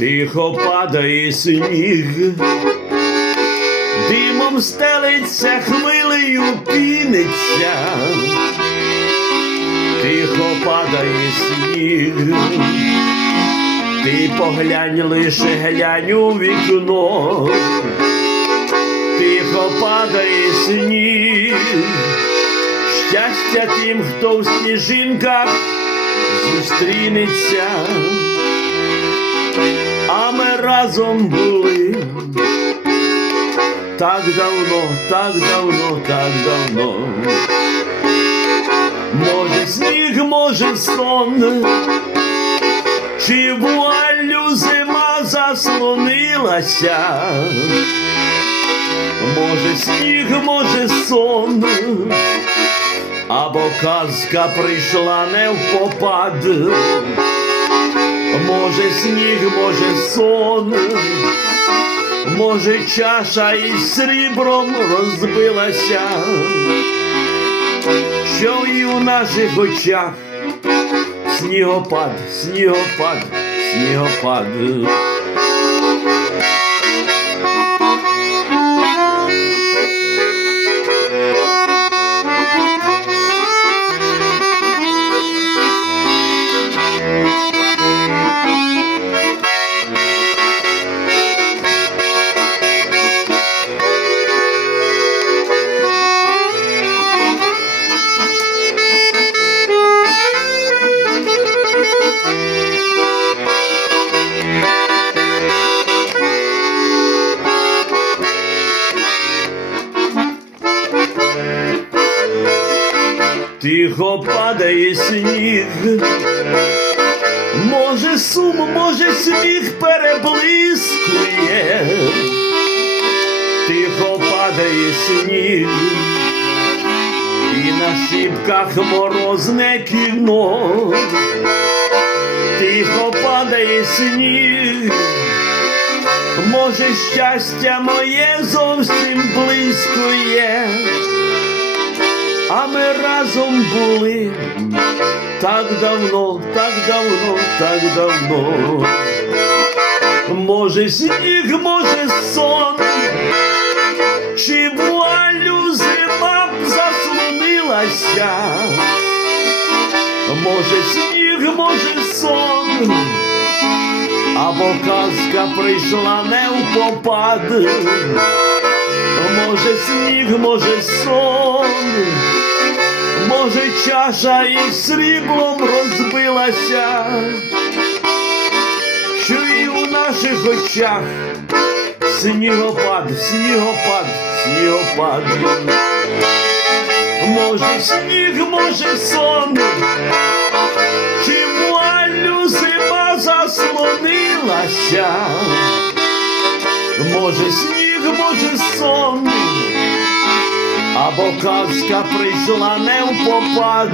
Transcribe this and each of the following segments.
Тихо падає сніг, димом стелиться, хвилею піниться, тихо падає сніг, ти поглянь лише глянь у вікно, тихо падає сніг, щастя тим, хто в сніжинках зустрінеться а ми разом були. Так давно, так давно, так давно. Може сніг, може сон, чи вуаллю зима заслонилася, може сніг, може сон, або казка прийшла не в попад. Може сніг, може сон, може чаша із срібром розбилася, що і у наших очах? Снігопад, снігопад, снігопад. Тихо падає сніг, може сум, може сміх переблискує, тихо падає сніг, і на шибках морозне кіно, тихо падає сніг, може щастя моє зовсім близько є а ми разом були так давно, так давно, так давно. Може сніг, може сон, чи вуалю зима б заслонилася, може сніг, може сон, або казка прийшла не в попад. Може сніг, може сон, може чаша із сріблом розбилася, що і у наших очах снігопад, снігопад, снігопад. Може сніг, може сон, чи вуалю зима заслонилася. Може сніг, може сон, або казка прийшла не в попад.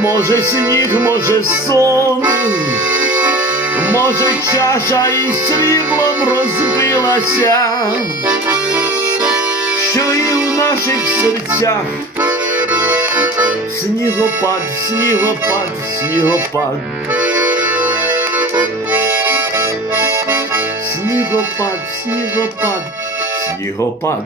Може сніг, може сон, може чаша із сріблом розбилася, що і в наших серцях снігопад, снігопад, снігопад. Снігопад, снігопад, снігопад.